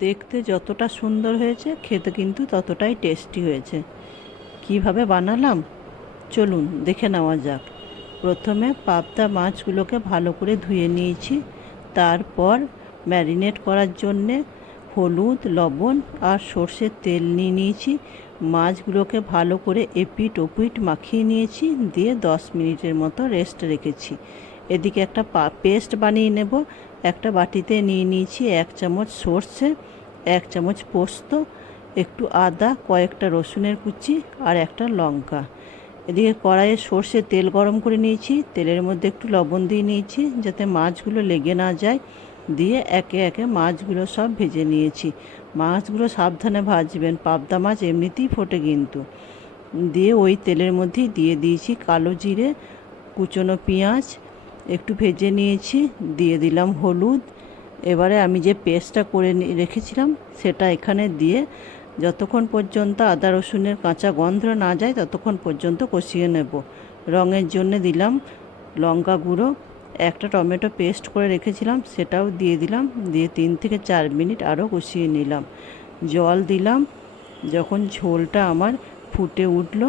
দেখতে যতটা সুন্দর হয়েছে খেতে কিন্তু ততটাই টেস্টি হয়েছে। কিভাবে বানালাম চলুন দেখে নেওয়া যাক। প্রথমে পাবদা মাছগুলোকে ভালো করে ধুয়ে নিয়েছি। তারপর ম্যারিনেট করার জন্যে হলুদ, লবণ আর সর্ষের তেল নিয়ে নিয়েছি। মাছগুলোকে ভালো করে এপিট ওপিট মাখিয়ে নিয়েছি, দিয়ে 10 মিনিটের মতো রেস্ট রেখেছি। এদিকে একটা পেস্ট বানিয়ে নেব। একটা বাটিতে নিয়ে নিয়েছি 1 চামচ সর্ষে, 1 চামচ পোস্ত, একটু আদা, কয়েকটা রসুনের কুচি আর একটা লঙ্কা। এদিকে কড়াইয়ে সর্ষের তেল গরম করে নিয়েছি। তেলের মধ্যে একটু লবণ দিয়ে নিয়েছি যাতে মাছগুলো লেগে না যায়। দিয়ে একে একে মাছগুলো সব ভেজে নিয়েছি। মাছগুলো সাবধানে ভাজবেন, পাবদা মাছ এমনিতেই ফোটে কিন্তু। দিয়ে ওই তেলের মধ্যেই দিয়ে দিয়েছি কালো জিরে, কুচনো পেঁয়াজ একটু ভেজে নিয়েছি, দিয়ে দিলাম হলুদ। এবারে আমি যে পেস্টটা করে রেখেছিলাম সেটা এখানে দিয়ে যতক্ষণ পর্যন্ত আদা রসুনের কাঁচা গন্ধ না যায় ততক্ষণ পর্যন্ত কষিয়ে নেব। রঙের জন্য দিলাম লঙ্কা গুঁড়ো। একটা টমেটো পেস্ট করে রেখেছিলাম সেটাও দিয়ে দিলাম, দিয়ে 3 থেকে 4 মিনিট আরও কষিয়ে নিলাম। জল দিলাম। যখন ঝোলটা আমার ফুটে উঠল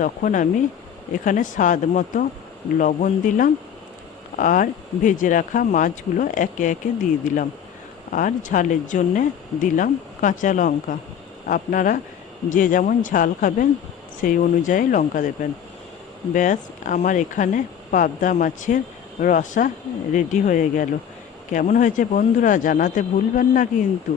তখন আমি এখানে স্বাদ মতো লবণ দিলাম আর ভেজে রাখা মাছগুলো একে একে দিয়ে দিলাম। আর ঝালের জন্যে দিলাম কাঁচা লঙ্কা। আপনারা যে যেমন ঝাল খাবেন সেই অনুযায়ী লঙ্কা দেবেন। ব্যাস, আমার এখানে পাবদা মাছের রসা রেডি হয়ে গেল। কেমন হয়েছে বন্ধুরা জানাতে ভুলবেন না কিন্তু।